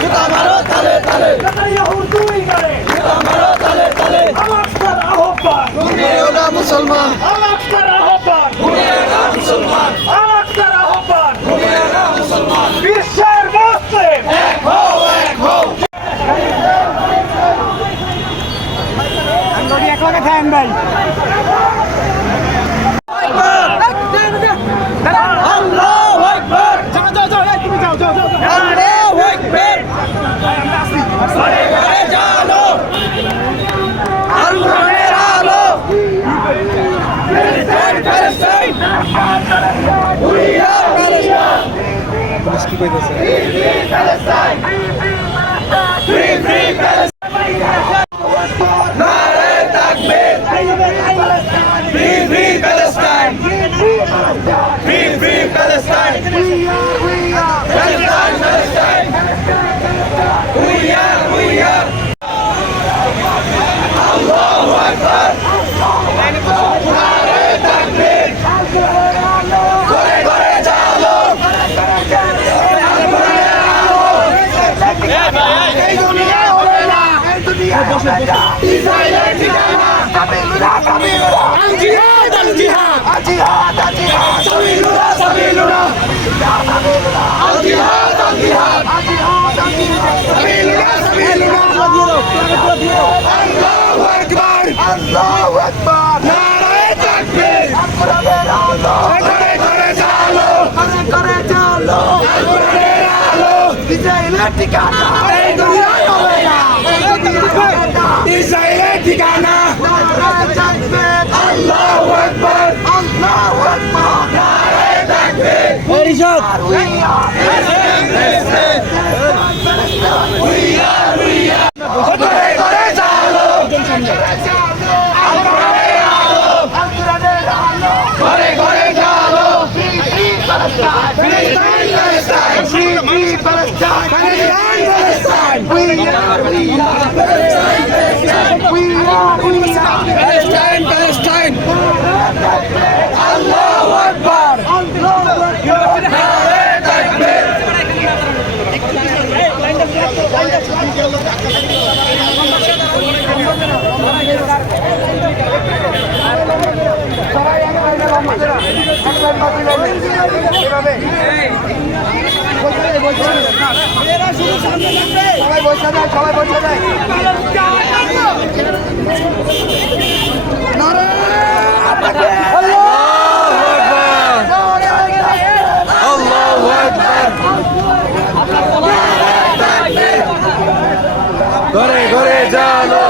জুতা মারো তালে তালে, নেতানিয়াহুর দুই গালে জুতা মারো তালে তালে। আল-আকসার আহ্বান, ঘুমিয়ে ওঠা মুসলমান। আল-আকসার আহ্বান, ঘুমিয়ে ওঠা মুসলমান। আল-আকসার আহ্বান, ঘুমিয়ে ওঠা মুসলমান। বিশ্বের মুসলিম এক হও, এক হও। এক লগে খান ভাই। আল্লাহু আকবার, যাও যাও যাও, তুমি যাও যাও যাও। আল্লাহু আকবার, ঘরে ঘরে জালো আল্লাহর আলো। Palestine Palestine, we are Palestine. Police কি কইতাছে? Free Palestine, free free Palestine. নারে তাকবীর, free free Palestine, free free Palestine. Palestine Palestine, we আর আল্লাহু আকবার। নারে তাকবীর, ঘরে ঘরে জালো এই দুনিয়া হবে না, এই দুনিয়া ইসরায়েলের ঠিকানা। সাবিলুনা সাবিলুনা, আল জিহাদ আল জিহাদ, আল জিহাদ আল জিহাদ। সাবিলুনা সাবিলুনা, আল জিহাদ আল জিহাদ, আল জিহাদ আল জিহাদ। সাবিলুনা সাবিলুনা, আল্লাহু আকবার, আল্লাহু আকবার। নারে তাকবীর, ঘরে ঘরে জালো, ঘরে ঘরে জালো আল্লাহর আলো। ইসরায়েলের ঠিকানা এই দুনিয়ায় হবে না, ইসরায়েলের ঠিকানা। নারে তাকবীর, আল্লাহু আকবার, আল্লাহু আকবার। নারে তাকবীর, পরিষদ উই আর ঘরে ঘরে জালো, আল্লাহর আলো, ঘরে ঘরে জালো। Palestine, Palestine, free, free Palestine, Palestine, we are Palestine, we are Palestine, Palestine. Allahu Akbar, Allahu Akbar. Nare takbir. সবাই বসে যায়, সবাই বসে যায়। ঘরে ঘরে জালো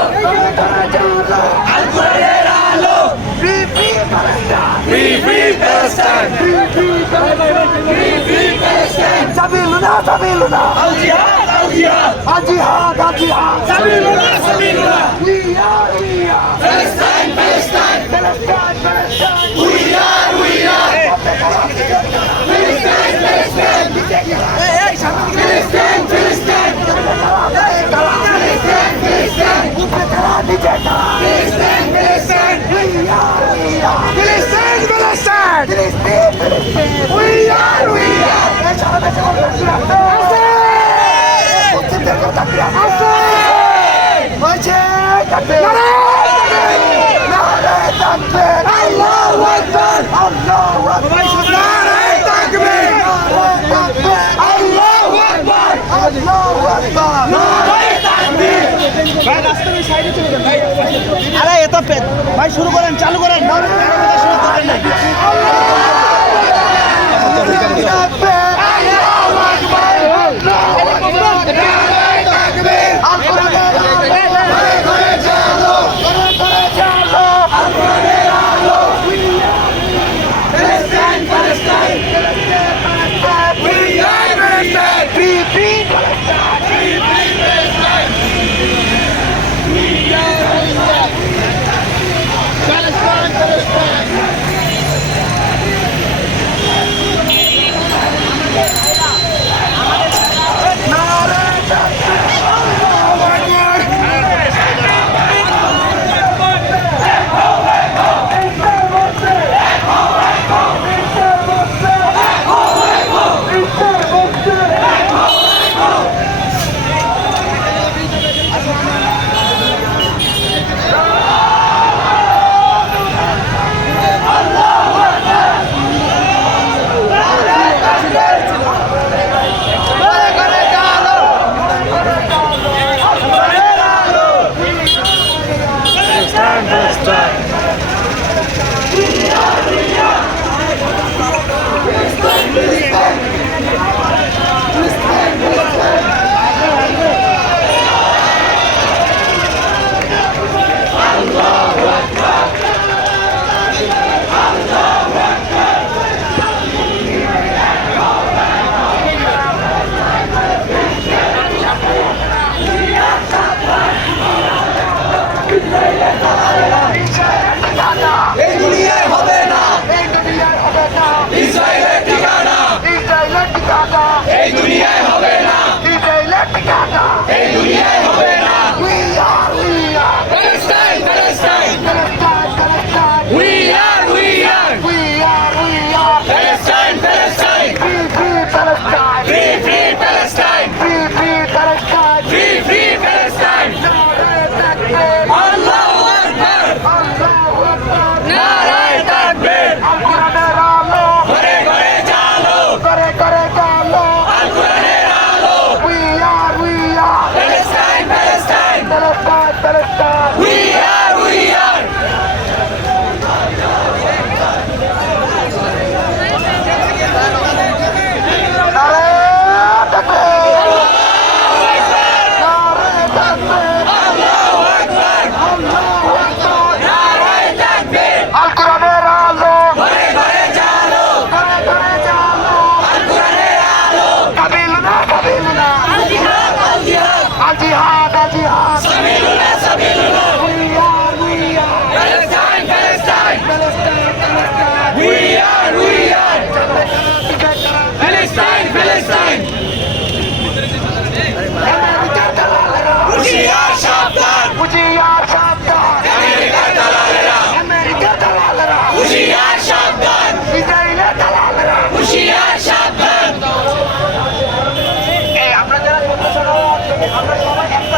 আল্লাহর আলো, free free Palestine, free free Palestine, free free Palestine. সাবিলুনা সাবিলুনা, আল জিহাদ আল জিহাদ, আল জিহাদ আল জিহাদ। সাবিলুনা সাবিলুনা, we are Palestine Palestine, Palestine Palestine, we are Palestine Palestine, এই সামনে প্যালেস্টাইন প্যালেস্টাইন, প্যালেস্টাইন প্যালেস্টাইন, উপরে তারা নিচে তারা, Palestine Palestine, Palestine Palestine, Palestine, we আর এই সারা দেশে আছে মুসলিমদের তাকবীর আছে, হয়েছে তাকবীর, নারে তাকবীর, আল্লাহু আকবার, আল্লাহু আকবার, নারে তাকবীর, আল্লাহু আকবার, আল্লাহু আকবার, নারে তাকবীর। ভাই রাস্তা में সাইডে চলে যান ভাই। আরে এত ভাই শুরু করেন, চালু করেন, শুরু করেন না। Palestine, Palestine. আমেরিকার দালালেরা হুঁশিয়ার সাবধান, হুঁশিয়ার সাবধান। আমেরিকার দালালেরা, আমেরিকার দালালেরা হুঁশিয়ার সাবধান। ইসরায়েলের দালালেরা হুঁশিয়ার সাবধান। এই আমরা যারা আমরা সবাই একটা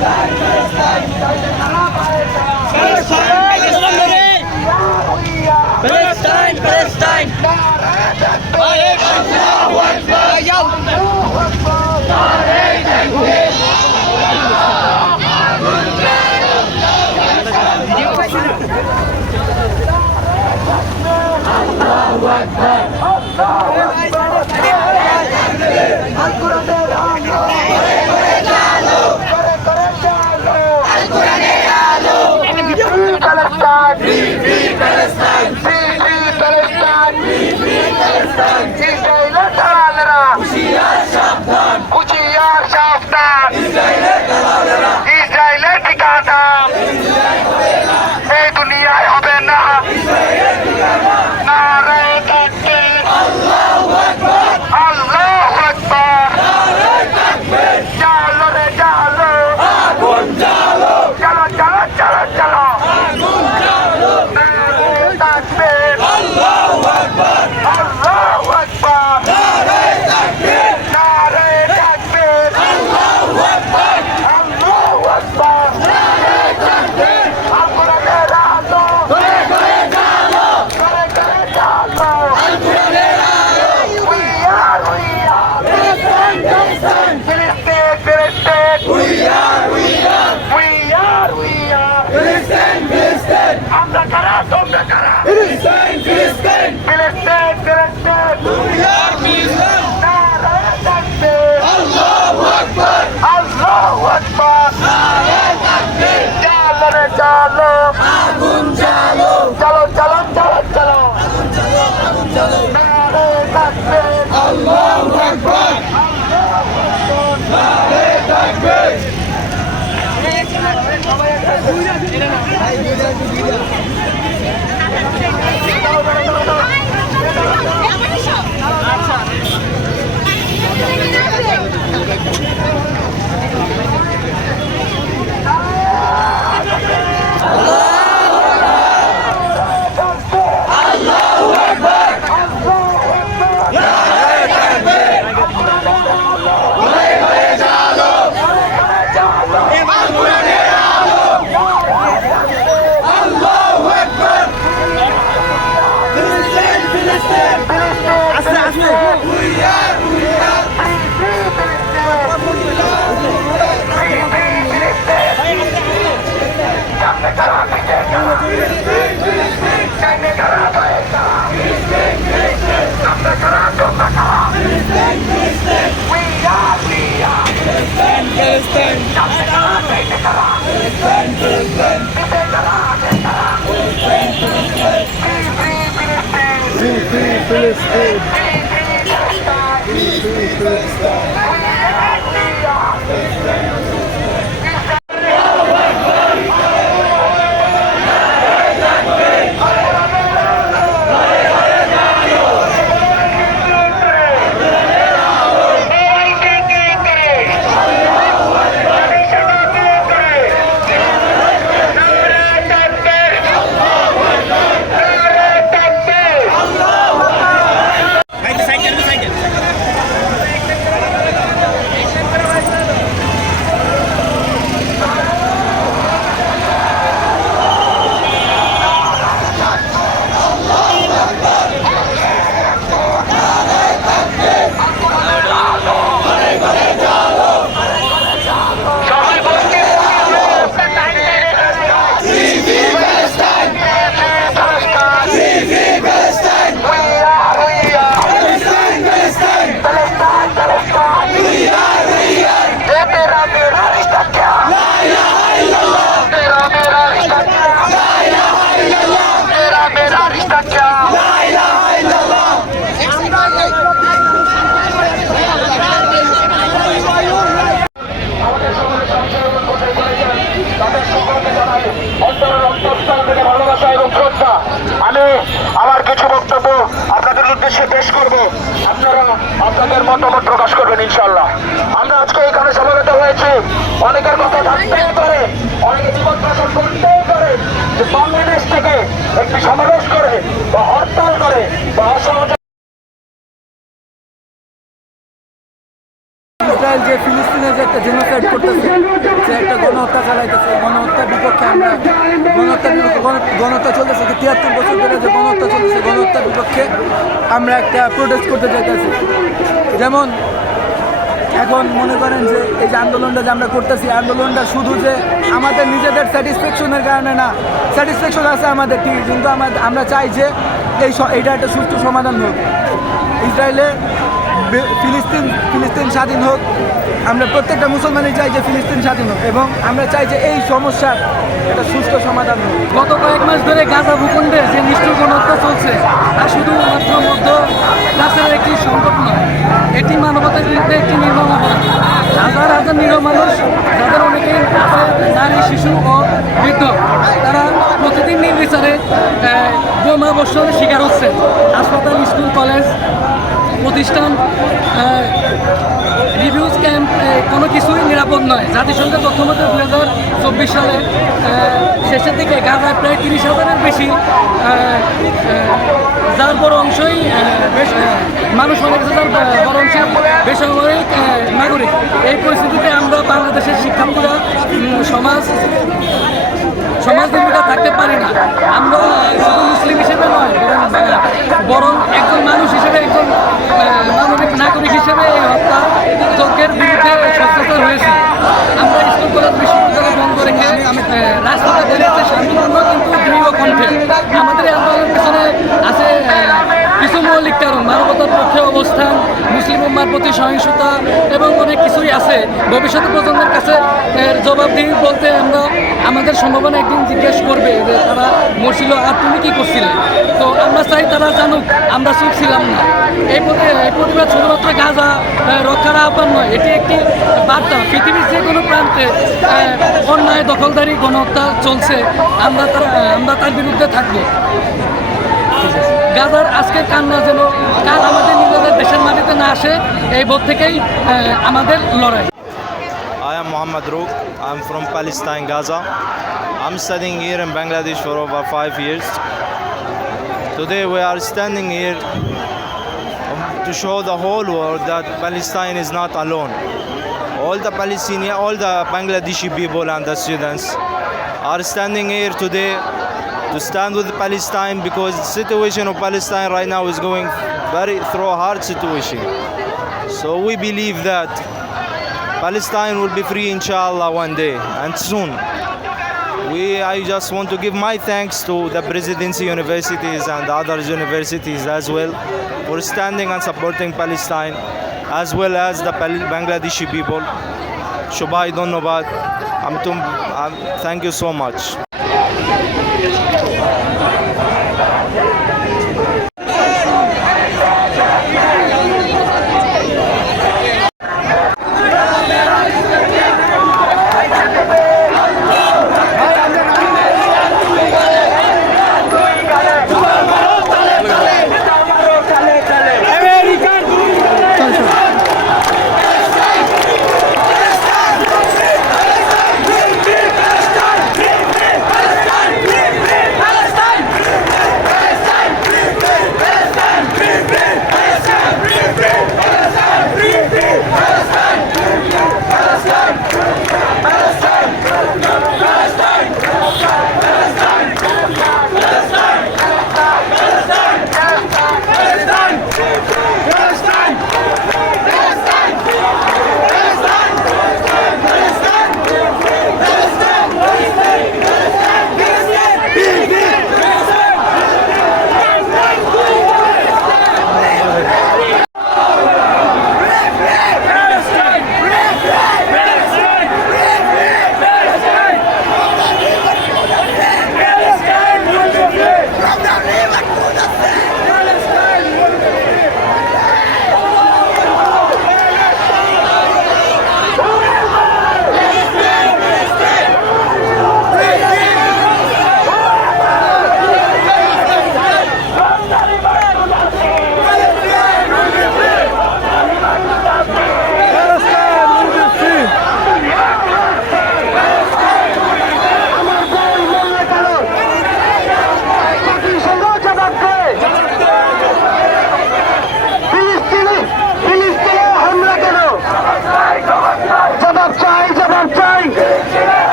Palestine, Palestine. ইসরায়েলের ঠিকানা এই দুনিয়ায় হবে না। নারে তাকবীর, আল্লাহু আকবার, আল্লাহু আকবার। চলো রে চলো, আগুন জ্বালো, চলো চলো চলো চলো, আগুন জ্বালো। নারে তাকবীর, আল্লাহু আকবার, আল্লাহু আকবার। নারে তাকবীর, নারে তাকবীর, আল্লাহু আকবার, আল্লাহু আকবার। নারে তাকবীর, আগুনের আলো, ঘরে ঘরে জ্বালো, ঘরে ঘরে জ্বালো, আগুনের আলো। We are Palestine, Palestine, Palestine, Palestine. We are Palestine, Palestine. আমরা কারা, তোমরা কারা? Palestine, Palestine, Palestine, Palestine. We are Palestine. নারে তাকবীর, আল্লাহু আকবার, আল্লাহু আকবার। নারে তাকবীর, জ্বালো রে জ্বালো, আগুন জ্বালো, চলো চলো চলো চলো, আগুন জ্বালো, আগুন জ্বালো। নারে তাকবীর, আল্লাহু আকবার, আল্লাহু আকবার। নারে তাকবীর। আমি আমার কিছু বক্তব্য আপনাদের উদ্দেশ্যে পেশ করব, আপনারা আপনাদের মতামত প্রকাশ করবেন ইনশাআল্লাহ। আমরা আজকে এখানে সমবেত হয়েছি, অনেকের কথা থাকতেই পারে, অনেকে জীবন প্রকাশ করতেই পারে যে বাংলাদেশ থেকে একটি সমাবেশ করে বা হরতাল করে বা অসহযোগ ইসরায়েল যে ফিলিস্তিনে যে একটা জেনোসাইড করতেছে, যে একটা আমরা একটা প্রোটেস্ট করতে চাইতেছি। যেমন এখন মনে করেন যে এই যে আন্দোলনটা যে আমরা করতেছি, আন্দোলনটা শুধু যে আমাদের নিজেদের স্যাটিসফ্যাকশনের কারণে না, স্যাটিসফ্যাকশন আছে আমাদের ঠিক, কিন্তু আমরা চাই যে এইটা একটা সুষ্ঠু সমাধান হোক। ইসরায়েলে ফিলিস্তিন স্বাধীন হোক। আমরা প্রত্যেকটা মুসলমানই চাই যে ফিলিস্তিন স্বাধীন হোক, এবং আমরা চাই যে এই সমস্যার একটা সুষ্ঠু সমাধান হোক। গত কয়েক মাস ধরে গাজা ভূখণ্ডে যে নিষ্ঠুর গণহত্যা চলছে তা শুধুমাত্র মধ্য ক্লাসের একটি সংকট নয়, এটি মানবতার বিরুদ্ধে একটি নির্মম অপরাধ। হাজার হাজার নিরীহ মানুষ, যাদের অনেকেই নারী, শিশু ও বৃদ্ধ, তারা প্রতিদিন নির্বিচারে বোমা বর্ষণের শিকার হচ্ছে। হাসপাতাল, স্কুল, কলেজ, প্রতিষ্ঠান, রিভিউজ ক্যাম্প, কোনো কিছুই নিরাপদ নয়। জাতিসংঘের তথ্য মতে 2024 সালে শেষের দিকে গাজায় প্রায় 30,000-এর বেশি, যার বড় অংশই মানুষ মনে গেছে, যার বড় অংশই বেসামরিক নাগরিক। এই পরিস্থিতিতে আমরা বাংলাদেশের শিক্ষার্থীরা সমাজনির্ভীরা থাকতে পারি না। আমরা শুধু মুসলিম হিসেবে নয়, বরং একজন মানুষ হিসেবে, একজন মানবিক নাগরিক হিসেবে এই হত্যা যজ্ঞের বিরুদ্ধে সচেতন হয়েছি। আমরা স্কুল, কলেজ, বিশ্ববিদ্যালয় বন্ধ রেখে রাস্তাটা বেরিয়েছে শান্তিপূর্ণ কিন্তু দৃঢ় কণ্ঠে। আমাদের এই আন্দোলনের পেছনে আছে কিছু মৌলিক কারণ: মানবতার পক্ষে অবস্থান, মুসলিম উম্মার প্রতি সহিংসতা এবং অনেক কিছুই আছে। ভবিষ্যৎ প্রজন্মের কাছে জবাবদিহি বলতে আমরা আমাদের সম্ভাবনা একদিন জিজ্ঞেস করবে যে তারা মরছিল আর তুমি কী করছিলে। তো আমরা চাই তারা জানুক আমরা চুপ ছিলাম না। এই প্রতিবাদ শুধুমাত্র গাজা রক্ষার আহ্বান নয়, এটি একটি বার্তা। পৃথিবীর যে কোনো প্রান্তে অন্যায়, দখলদারি, গণহত্যা চলছে, আমরা তার বিরুদ্ধে থাকবো। গাজার আজকের কান্না যেন কাল আমাদের নিজেদের দেশের মাটিতে না আসে, এই বোধ থেকেই আমাদের লড়াই। I am Muhammad Rouk. I'm from Palestine, Gaza. I'm studying here in Bangladesh for over 5 years. Today we are standing here to show the whole world that Palestine is not alone. All the Bangladeshi people and the students are standing here today to stand with Palestine, because the situation of Palestine right now is going through a hard situation. So we believe that Palestine will be free, inshallah, one day and soon. I just want to give my thanks to the presidency universities and other universities as well for standing and supporting Palestine, as well as the Bangladeshi people. Shubai Dhonnobad. Thank you so much.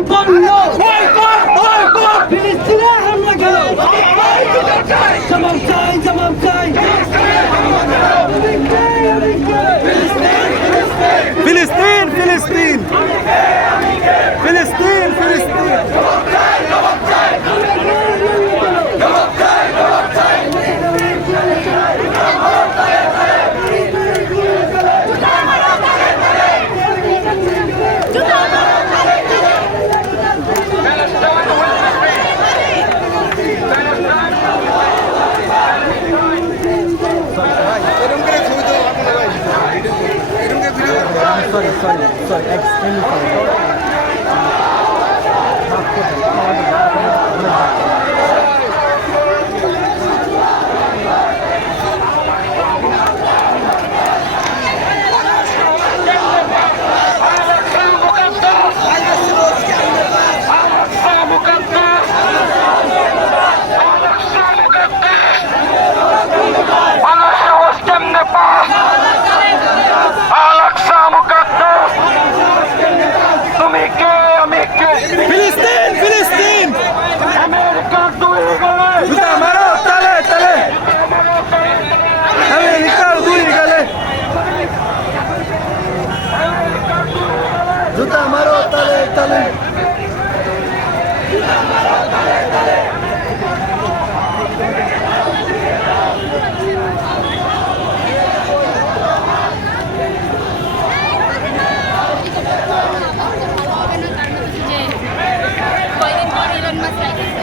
Iran পণ্য ফিলিস্তিনে হামলা কেন? জবাব চাই, জবাব চাই। ফিলিস্তিন ফিলিস্তিন ফিলিস্তিন ফিলিস্তিন ফিলিস্তিন ফিলিস্তিন জুতা মারো তালে তালে আমেরিকার দুই গালে জুতা মারো তালে তালে কয়দিন পর ইলন মাস্ক লাইতেছে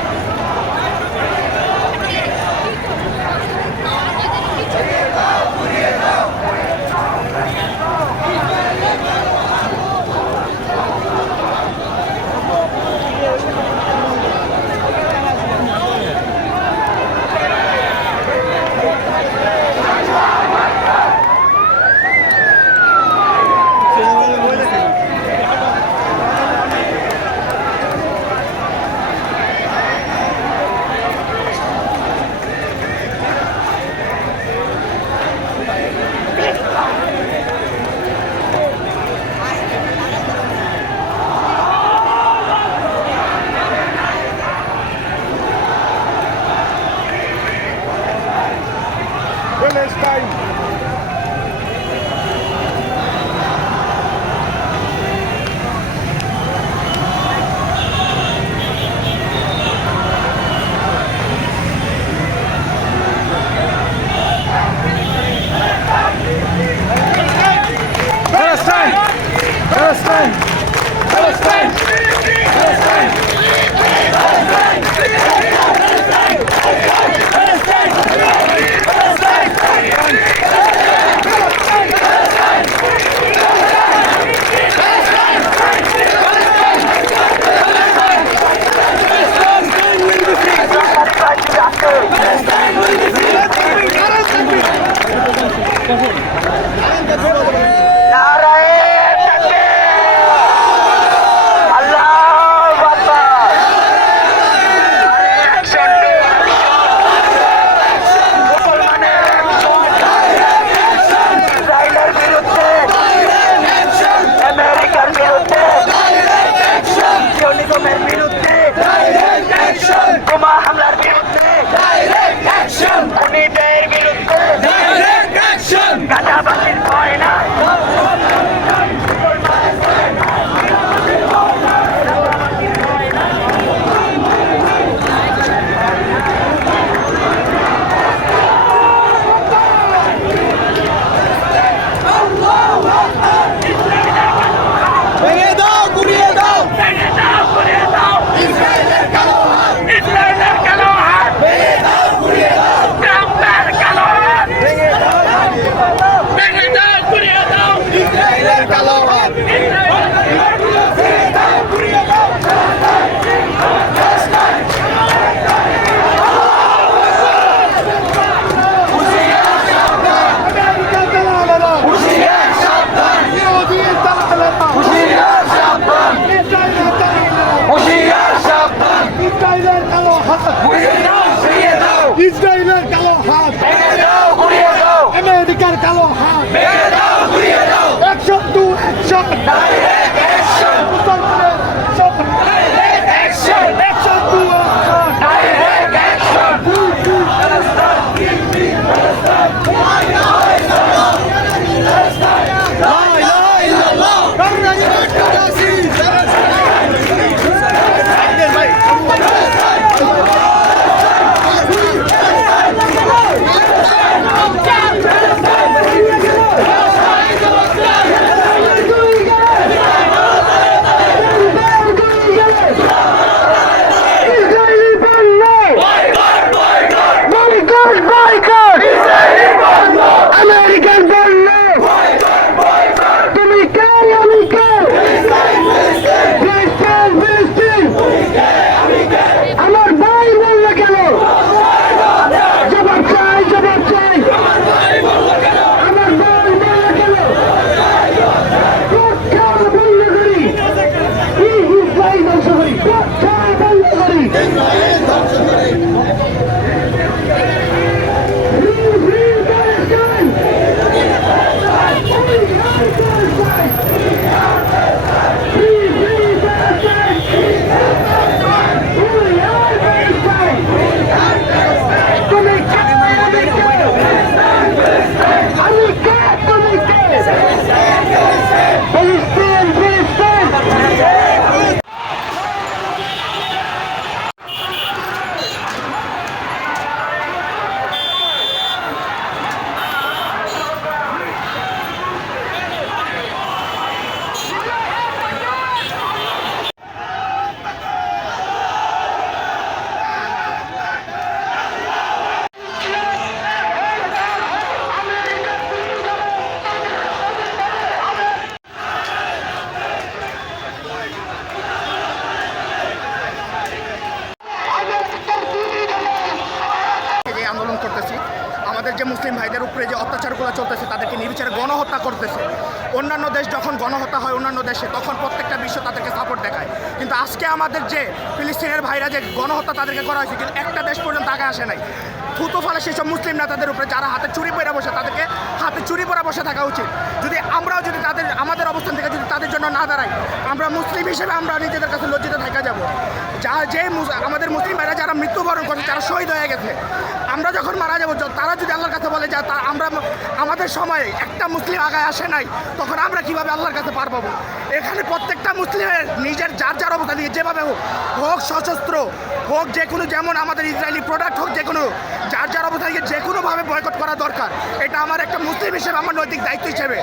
অত্যাচারগুলো চলতেছে, তাদেরকে নির্বিচারে গণহত্যা করতেছে। অন্যান্য দেশ যখন গণহত্যা হয় অন্যান্য দেশে, তখন প্রত্যেকটা বিশ্ব তাদেরকে সাপোর্ট দেখায়। কিন্তু আজকে আমাদের যে ফিলিস্তিনের ভাইরা যে গণহত্যা তাদেরকে করা হয়েছে, কিন্তু একটা দেশ পর্যন্ত আগে আসে নাই। থুতু ফলে সেসব মুসলিম নেতাদের উপরে যারা হাতে চুরি পরে বসে, তাদেরকে হাতে চুরি পরে বসে থাকা উচিত। যদি আমরাও যদি আমাদের অবস্থান থেকে যদি তাদের জন্য না দাঁড়াই, আমরা মুসলিম হিসেবে আমরা নিজেদের কাছে লজ্জিত থাকা যাব। আমাদের মুসলিম ভাইরা যারা মৃত্যুবরণ করছে, যারা শহীদ হয়ে গেছে, আমরা যখন মারা যাবো, তারা যদি আল্লাহর কাছে বলে যে আমাদের সময়ে একটা মুসলিম আগায় আসে নাই, তখন আমরা কিভাবে আল্লাহর কাছে পার পাবো? এখানে প্রত্যেকটা মুসলিমের নিজের যার অবস্থা দিয়ে যেভাবে হোক সশস্ত্র হোক, যে কোনো, যেমন আমাদের ইসরায়েলি প্রোডাক্ট হোক, যে কোনো যার অবস্থা দিয়ে যে কোনোভাবে বয়কট করা দরকার। এটা আমার একটা মুসলিম হিসেবে আমার নৈতিক দায়িত্ব হিসেবে।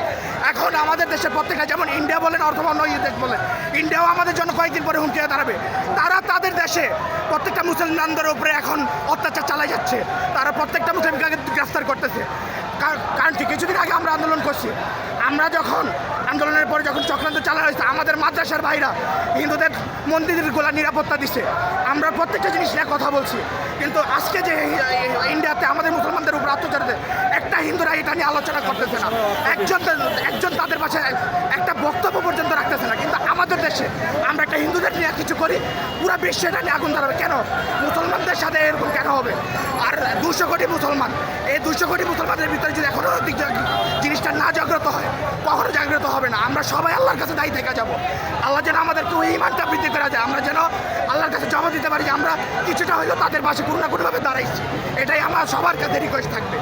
এখন আমাদের দেশের প্রত্যেকটা, যেমন ইন্ডিয়া বলেন অথবা অন্য দেশ বলেন, ইন্ডিয়াও আমাদের জন্য কয়েকদিন পরে হুমকি হয়ে দাঁড়াবে। তারা তাদের দেশে প্রত্যেকটা মুসলমানদের উপরে এখন অত্যাচার চালাই যাচ্ছে। তারা প্রত্যেকটা মুসলিমকে গ্রেফতার করতেছে। কারণ কি, কিছুদিন আগে আমরা আন্দোলন করছি। আমরা যখন আন্দোলনের পরে যখন চক্রান্ত চালা হয়েছে, আমাদের মাদ্রাসার ভাইরা হিন্দুদের মন্দিরগুলো নিরাপত্তা দিচ্ছে। আমরা প্রত্যেকটা জিনিস নিয়ে কথা বলছি। কিন্তু আজকে যে ইন্ডিয়াতে আমাদের মুসলমানদের উপর অত্যাচার, একটা হিন্দুরা এটা নিয়ে আলোচনা করতেছে না। একজন তাদের পাশে একটা বক্তব্য পর্যন্ত রাখতেছে না। কিন্তু আমাদের দেশে আমরা একটা হিন্দুদের নিয়ে কিছু করি, পুরো বিশ্ব এটা নিয়ে আগুন ধরাবে। কেন মুসলমানদের সাথে এরকম কেন হবে? আর 200 কোটি মুসলমান, এই 200 কোটি মুসলমানদের ভিতরে যদি এখনো জিনিসটা না জাগ্রত হয়, কখনো জাগ্রত হবে না। আমরা সবাই আল্লাহর কাছে দায়ী থেকে যাব। আল্লাহ যেন আমাদেরকে ওই ইমানটা বৃদ্ধি করা যায়, আমরা যেন আল্লাহর কাছে জবাব দিতে পারি যে আমরা কিছুটা হলেও তাদের পাশে কোনো না কোনোভাবে দাঁড়াইছি। এটাই আমার সবার কাছে রিকোয়েস্ট থাকবে।